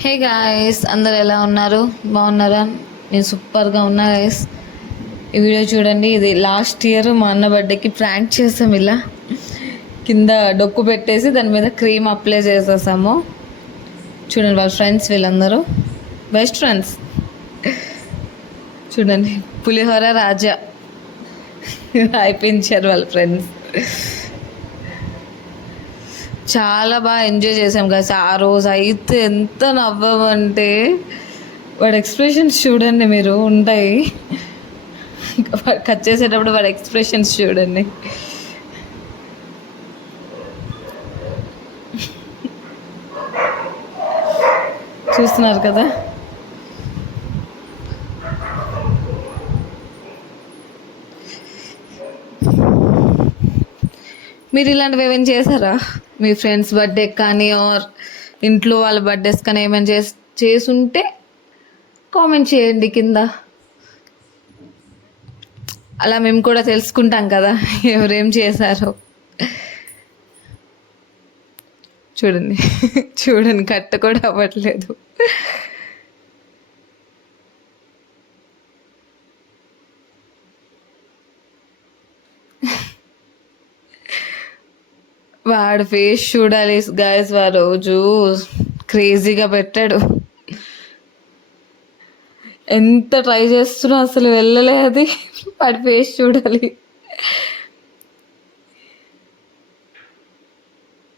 Hey guys, అందరు ఎలా ఉన్నారు? బాగున్నారా? నేను సూపర్గా ఉన్నా గాయస్. ఈ వీడియో చూడండి. ఇది లాస్ట్ ఇయర్ మా అన్న బర్త్డేకి ప్రాంక్ చేసాం. ఇలా కింద డొక్కు పెట్టేసి దాని మీద క్రీమ్ అప్లై చేసేసాము. చూడండి, వాళ్ళ ఫ్రెండ్స్ వీళ్ళందరూ బెస్ట్ ఫ్రెండ్స్. చూడండి, పులిహోర రాజా అయిపోయించారు వాళ్ళ ఫ్రెండ్స్. చాలా బాగా ఎంజాయ్ చేసాం కదా. ఆ రోజు అయితే ఎంత నవ్వామంటే వాడి ఎక్స్ప్రెషన్స్ చూడండి, మీరు ఉంటాయి కట్ చేసేటప్పుడు వాడి ఎక్స్ప్రెషన్స్ చూడండి. చూస్తున్నారు కదా. మీరు ఇలాంటివి ఏమైనా చేశారా? మీ ఫ్రెండ్స్ బర్త్డే కానీ ఆర్ ఇంట్లో వాళ్ళ బర్త్డేస్ కానీ ఏమైనా చేసుంటే కామెంట్ చేయండి కింద. అలా మేము కూడా తెలుసుకుంటాం కదా ఎవరేం చేశారో. చూడండి చూడండి, కట్ట కూడా అవ్వట్లేదు. వాడు ఫేస్ చూడాలి గాయస్. వాడు రోజు క్రేజీగా పెట్టాడు. ఎంత ట్రై చేస్తున్నా అసలు వెళ్ళలే అది. వాడి ఫేస్ చూడాలి.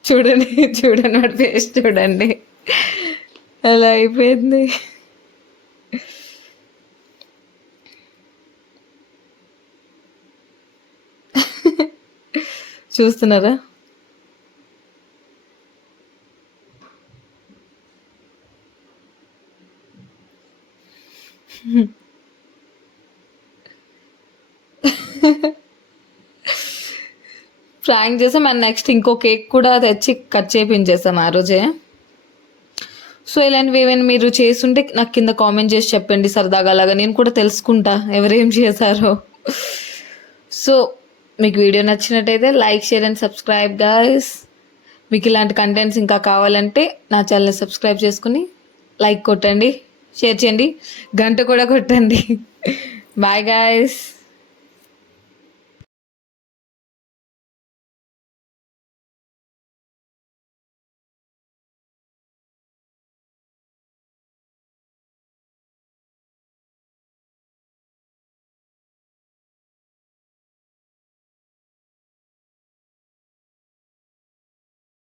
చూడండి చూడండి, వాడి ఫేస్ చూడండి అలా అయిపోయింది. చూస్తున్నారా? ప్రాంక్ చేసాం అండ్ నెక్స్ట్ ఇంకో కేక్ కూడా తెచ్చి కట్ చేయించేసాం ఆ రోజే. సో ఇలాంటివి ఏమైనా మీరు చేస్తుంటే నాకు కింద కామెంట్ చేసి చెప్పండి సరదాగా. అలాగా నేను కూడా తెలుసుకుంటా ఎవరేం చేశారో. సో మీకు వీడియో నచ్చినట్టయితే like, share and subscribe guys. మీకు ఇలాంటి కంటెంట్స్ ఇంకా కావాలంటే నా ఛానల్ని సబ్స్క్రైబ్ చేసుకుని లైక్ కొట్టండి, షేర్ చేయండి, గంట కూడా కొట్టండి. Bye guys.